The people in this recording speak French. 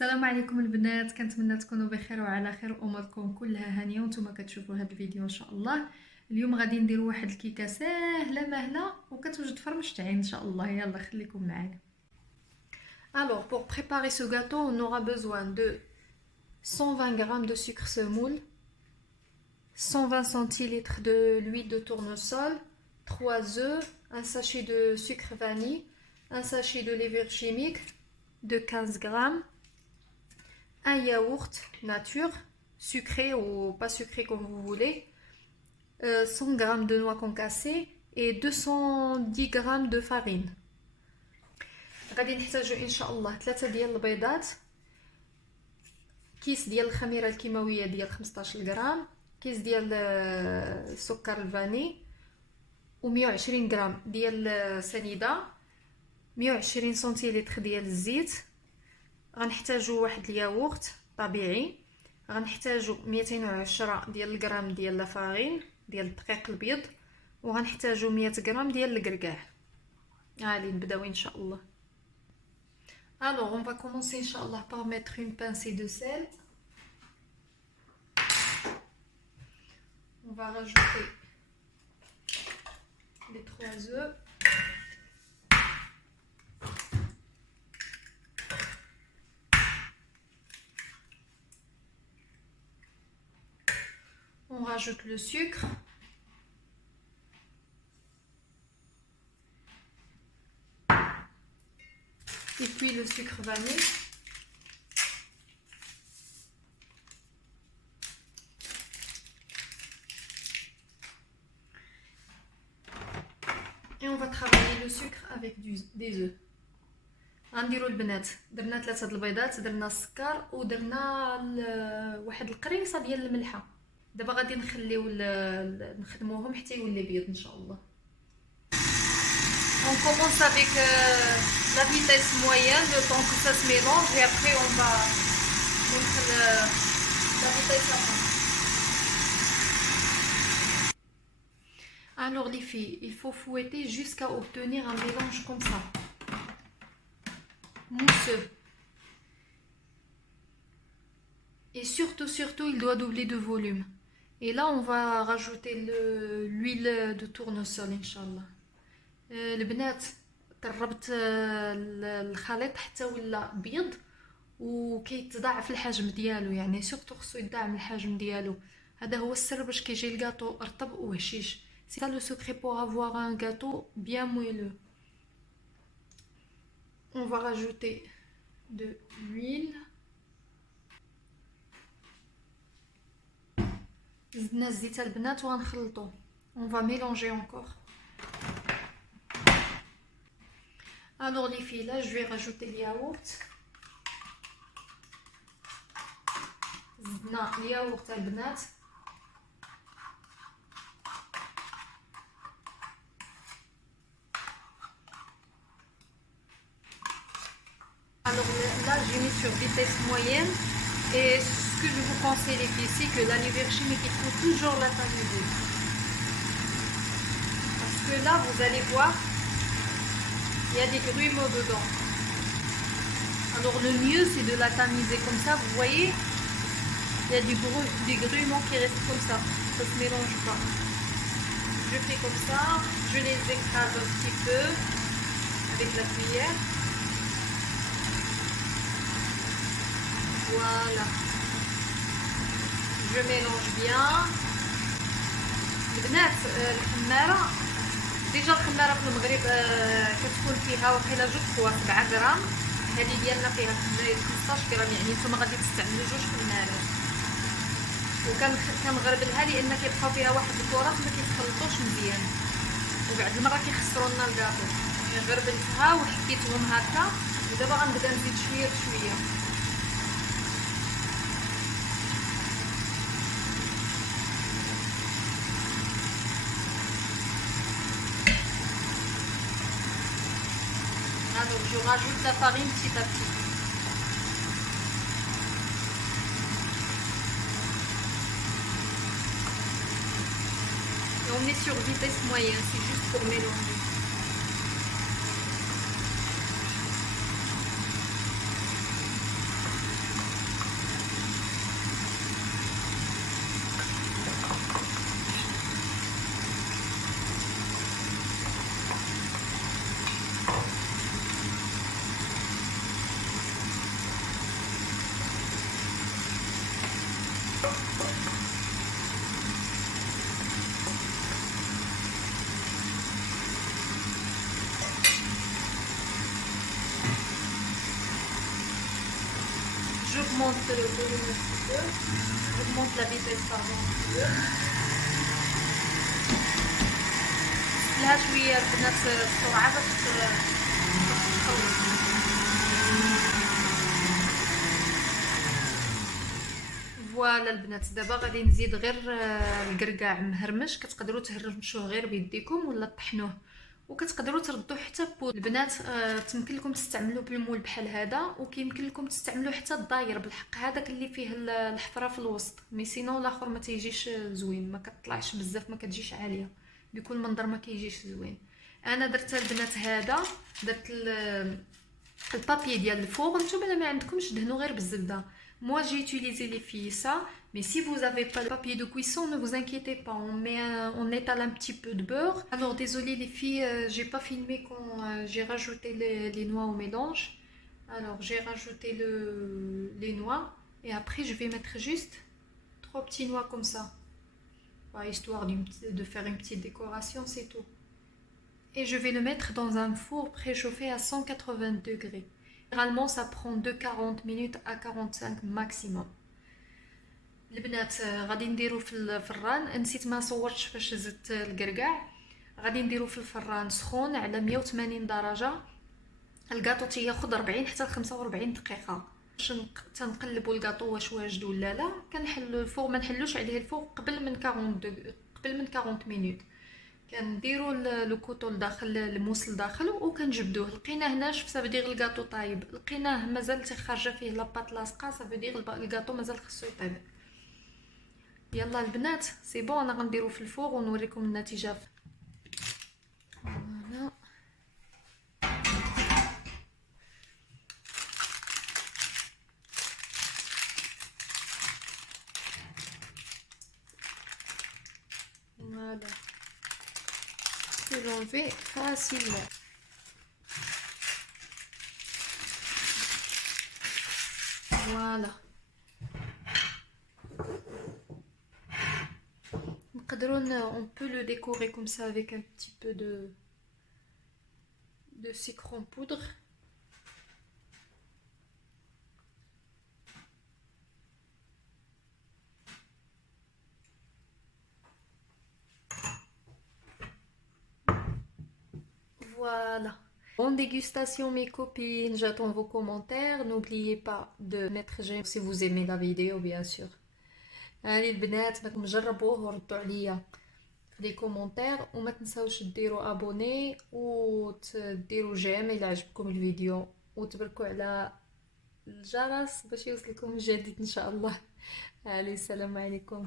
السلام عليكم البنات، كنتمنى تكونوا بخير وعلى خير واموركم كلها هانيه وانتم كتشوفوا هذا الفيديو ان شاء الله. اليوم غادي نديروا واحد الكيكه ساهله مهله وكتوجد فرمشت عين ان شاء الله. يلا خليكم معايا. Alors pour préparer ce gâteau, on aura besoin de 120 g de sucre semoule, 120 centilitres de l'huile de tournesol, 3 œufs, un sachet de sucre vanille, un sachet de levure chimique de 15 g, un yaourt nature, sucré ou pas sucré comme vous voulez, 100 g de noix concassées et 210 g de farine. غادي نحتاجو ان شاء الله 3 ديال البيضات، كيس ديال الخميره الكيماويه ديال 15 غرام، كيس ديال السكر الفاني و120 غرام ديال السنيده، 120 سنتيلتر ديال الزيت. غنحتاجو واحد الياغورت طبيعي، غنحتاجو 210 ديال الغرام ديال لافارين ديال الدقيق البيض، وغنحتاجو 100 غرام ديال الكركاع. غادي نبداو ان شاء الله. Alors on va commencer Inch'Allah par mettre une pincée de sel. On va rajouter les 3 œufs. On rajoute le sucre. Et puis le sucre vanille. Et on va travailler le sucre avec des œufs. غنديروا البنات درنا 3 البيضات، درنا السكر ودرنا واحد القريصه ديال الملحه. دابا غادي نخدموهم حتى يولي بيض ان شاء الله. On commence avec la vitesse moyenne, le temps que ça se mélange, et après on va mettre la vitesse à fond. Alors les filles, il faut fouetter jusqu'à obtenir un mélange comme ça, mousseux. Et surtout, il doit doubler de volume. Et là, on va rajouter l'huile de tournesol, Inch'Allah. البنات قربت الخليط حتى ولا بيض وكيتضاعف الحجم ديالو، يعني سورتو خصو يدعم الحجم ديالو. هذا هو السر باش كيجي الكاطو رطب وهشيش. سي ça le secret pour avoir un gâteau bien moelleux. On va rajouter de l'huile. زدنا الزيت البنات وغنخلطو. On va mélanger encore. Alors les filles, là je vais rajouter le yaourt. زدنا الياغورت البنات. Alors là j'ai mis sur vitesse moyenne, et ce que je vous conseille les filles, c'est que la levure chimique, il faut toujours la tamiser. Parce que là vous allez voir, il y a des grumeaux dedans. Alors le mieux c'est de la tamiser comme ça, vous voyez, il y a des grumeaux qui restent comme ça ne se mélange pas. Je fais comme ça, je les écrase un petit peu avec la cuillère. Voilà, je mélange bien. البنات الخماره ديجا الخماره في المغرب كتكون فيها واقيلا 7 غرام، هذه ديالنا فيها 15 غرام، يعني نتوما غادي تستعملوا 2 خمارات. وكنغربلها لان كيبقاو فيها واحد الكرات ما كيتخلطوش مزيان، وبعد المره كيخسروا لنا الكاطو. يعني غربلتها وحكيتهم هكا، ودابا غنبدا نزيد شويه بشويه. Alors je rajoute la farine petit à petit. Et on met sur vitesse moyenne, c'est juste pour mélanger. j'augmente le volume un petit peu, j'augmente la vitesse pardon un petit peu. لها شويه البنات السرعه باش تخلص. فوالا البنات دابا غادي نزيد غير الكركاع مهرمش، كتقدروا تهرمشوه غير بيديكم ولا طحنوه، وكتقدروا تردوا حتى بول البنات. تمكن لكم تستعملوا بالمول بحال هذا، وكيمكن لكم تستعملوا حتى الداير بالحق هذاك اللي فيه الحفره في الوسط، مي سينو الاخر ما تيجيش زوين، ما كتطلعش بزاف، ما كتجيش عاليه، بيكون المنظر ما كيجيش زوين. انا درت البنات هذا، درت البابي ديال الفوغ. نتوما الا ما عندكمش دهنوا غير بالزبده. Moi j'ai utilisé les filles ça, mais si vous avez pas le papier de cuisson, ne vous inquiétez pas, on étale un petit peu de beurre. Alors désolé les filles, j'ai pas filmé quand j'ai rajouté les noix au mélange. Alors j'ai rajouté les noix et après je vais mettre juste 3 petits noix comme ça, histoire de faire une petite décoration, c'est tout. Et je vais le mettre dans un four préchauffé à 180 degrés. Généralement ça prend de 40 minutes à 45 maximum. البنات غادي نديرو في الفران، نسيت ما صورتش فاش زدت الكركاع. غادي نديرو في الفران سخون على 180 درجه. الكاطو تياخذ 40 حتى ل 45 دقيقه باش تنقلبوا الكاطو واش واجد ولا لا. كنحلوا الفوغ، ما نحلوش عليه الفوغ قبل من 40 مينوت. كنديروا لو كوطو لداخل الموس لداخل وكنجبدوه. لقيناه ناشف صافي الكاطو طايب، لقيناه مازال خارجه فيه لاباط لاصقه صافي الكاطو مازال خصو يطيب. يلا البنات سي بون، انا غنديرو في الفوغ ونوريكم النتيجه. فوالا فوالا l'enlever facilement. Voilà. On peut le décorer comme ça avec un petit peu de sucre en poudre. Voilà. Bonne dégustation mes copines, j'attends vos commentaires. N'oubliez pas de mettre j'aime si vous aimez la vidéo bien sûr. هاني البنات راكم جربوه وردوا عليا في لي كومونتير، وما تنساوش ديروا ابوني وتديروا جيم الى عجبكم الفيديو، وتبركوا على الجرس باش يوصلكم الجديد ان شاء الله. السلام عليكم.